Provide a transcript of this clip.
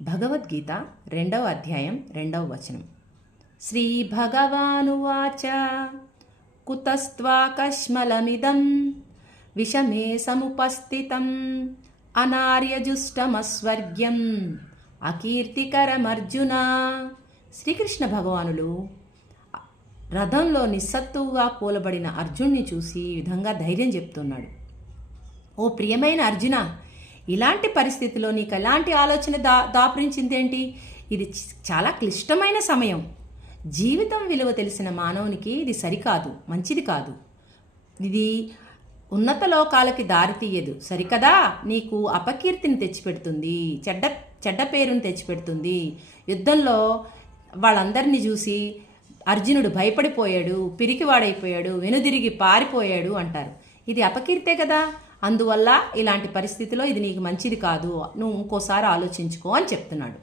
భగవద్గీత 2వ అధ్యాయం 2వ వచనం. శ్రీ భగవానువాచ కుతస్త్వాకశ్మలమిదం విషమే సముపస్థితం అనార్యజుష్టమస్వర్గ్యం అకీర్తికరమర్జున. శ్రీకృష్ణ భగవానులు రథంలో నిస్సత్తువుగా కూలబడిన అర్జున్ని చూసి ఈ విధంగా ధైర్యం చెప్తున్నాడు. ఓ ప్రియమైన అర్జున, ఇలాంటి పరిస్థితిలో నీకు ఎలాంటి ఆలోచన దాపురించిందేంటి? ఇది చాలా క్లిష్టమైన సమయం. జీవితం విలువ తెలిసిన మానవునికి ఇది సరికాదు, మంచిది కాదు. ఇది ఉన్నత లోకాలకి దారితీయదు, సరికదా? నీకు అపకీర్తిని తెచ్చిపెడుతుంది, చెడ్డ పేరుని తెచ్చిపెడుతుంది. యుద్ధంలో వాళ్ళందరినీ చూసి అర్జునుడు భయపడిపోయాడు, పిరికివాడైపోయాడు, వెనుదిరిగి పారిపోయాడు అంటారు. ఇది అపకీర్తే కదా. అందువల్ల ఇలాంటి పరిస్థితిలో ఇది నీకు మంచిది కాదు, నువ్వు ఇంకోసారి ఆలోచించుకో అని చెప్తున్నాడు.